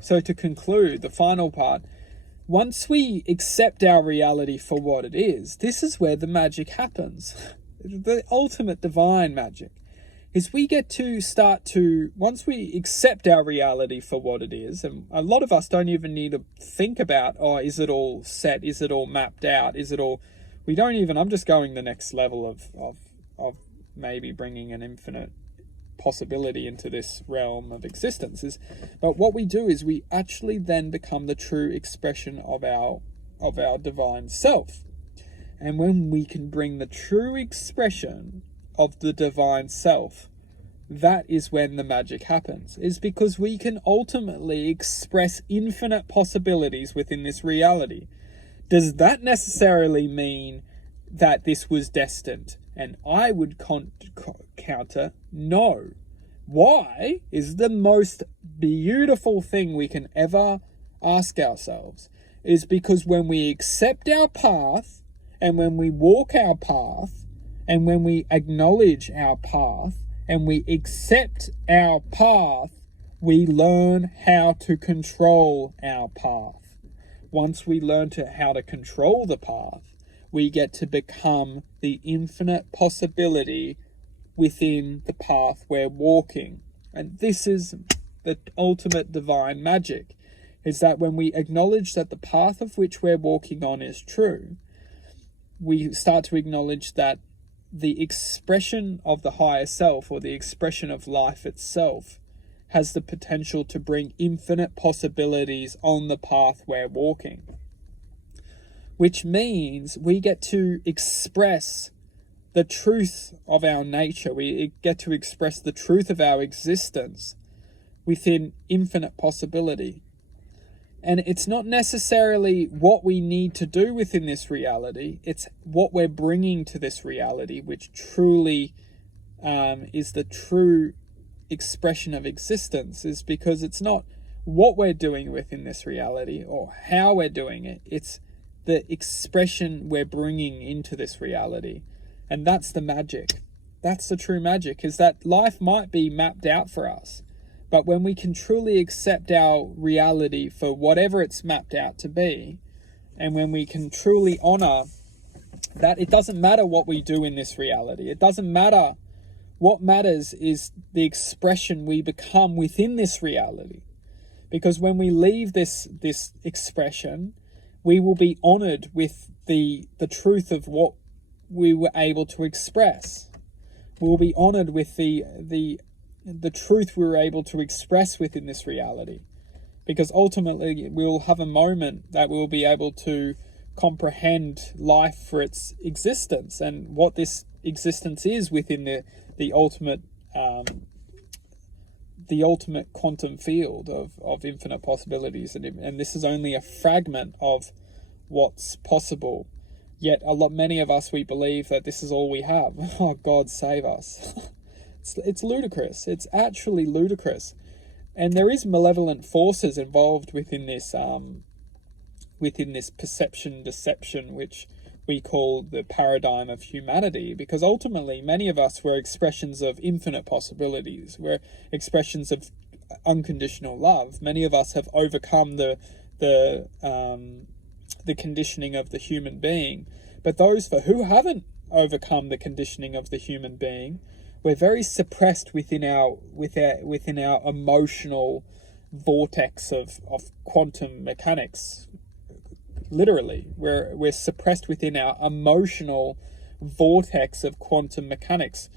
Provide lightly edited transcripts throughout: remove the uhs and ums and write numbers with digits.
So to conclude, the final part, once we accept our reality for what it is, this is where the magic happens. The ultimate divine magic is we get to start to, once we accept our reality for what it is, and a lot of us don't even need to think about, oh, is it all set? Is it all mapped out? Is it all, we don't even, I'm just going the next level of maybe bringing an infinite possibility into this realm of existence is, but what we do is we actually then become the true expression of our divine self. And when we can bring the true expression of the divine self, that is when the magic happens, is because we can ultimately express infinite possibilities within this reality. Does that necessarily mean that this was destined? And I would counter, no. Why is the most beautiful thing we can ever ask ourselves is because when we accept our path and when we walk our path and when we acknowledge our path and we accept our path, we learn how to control our path. Once we learn how to control the path, we get to become the infinite possibility within the path we're walking. And this is the ultimate divine magic, is that when we acknowledge that the path of which we're walking on is true, we start to acknowledge that the expression of the higher self, or the expression of life itself, has the potential to bring infinite possibilities on the path we're walking. Which means we get to express the truth of our nature. We get to express the truth of our existence within infinite possibility. And it's not necessarily what we need to do within this reality. It's what we're bringing to this reality, which truly is the true expression of existence, is because it's not what we're doing within this reality or how we're doing it. It's the expression we're bringing into this reality. And that's the magic. That's the true magic, is that life might be mapped out for us. But when we can truly accept our reality for whatever it's mapped out to be, and when we can truly honor that it doesn't matter what we do in this reality, it doesn't matter. What matters is the expression we become within this reality. Because when we leave this expression, we will be honored with the truth of what we were able to express. We'll be honored with the truth we were able to express within this reality. Because ultimately we'll have a moment that we'll be able to comprehend life for its existence and what this existence is within the ultimate quantum field of infinite possibilities. And this is only a fragment of what's possible. Yet many of us, we believe that this is all we have. Oh, God save us. It's ludicrous. It's actually ludicrous. And there is malevolent forces involved within this perception deception, which we call the paradigm of humanity, because ultimately many of us were expressions of infinite possibilities. We're expressions of unconditional love. Many of us have overcome the conditioning of the human being. But those who haven't overcome the conditioning of the human being, we're very suppressed within our emotional vortex of quantum mechanics. Literally, we're suppressed within our emotional vortex of quantum mechanics.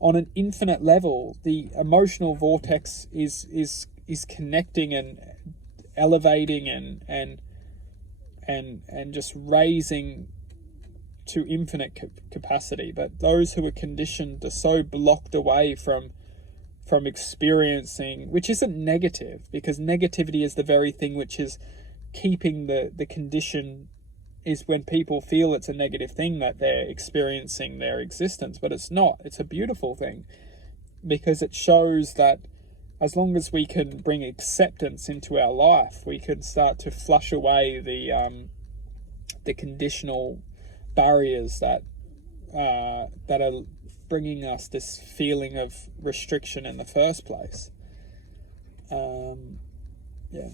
On an infinite level, the emotional vortex is connecting and elevating and just raising to infinite capacity. But those who are conditioned are so blocked away from experiencing, which isn't negative, because negativity is the very thing which is keeping the condition, is when people feel it's a negative thing that they're experiencing their existence. But it's not. It's a beautiful thing, because it shows that as long as we can bring acceptance into our life, we can start to flush away the conditional barriers that are bringing us this feeling of restriction in the first place. Yeah.